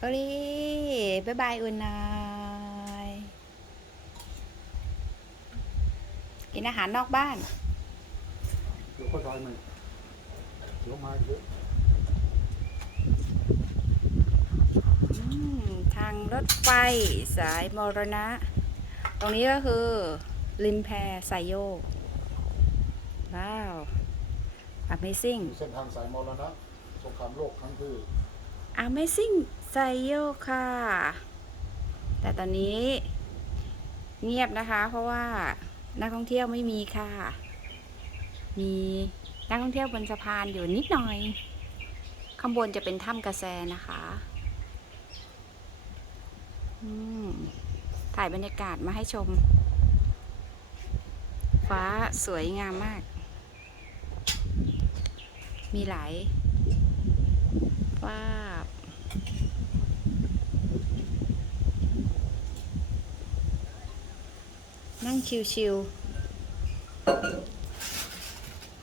โอลีบายบายอุ่นหนอยกินอาหารนอกบ้านเดี๋ยวก็ได้มันเดี๋ยวมาเยอะอืมทางรถไฟสายมรณะ ตรงนี้ก็คือริมแพไซโยกว้าว Amazing เส้นทางสายมรณะ สงครามโลกครั้งที่ Amazing ไซโยค่ะ แต่ตอนนี้เงียบนะคะ เพราะว่านักท่องเที่ยวไม่มีค่ะ มีนักท่องเที่ยวบนสะพานอยู่นิดหน่อย ข้างบนจะเป็นถ้ำกระแสนะคะถ่ายบรรยากาศมาให้ชม ฟ้าสวยงามมาก มีหลาย ฟ้าบนั่งชิวๆ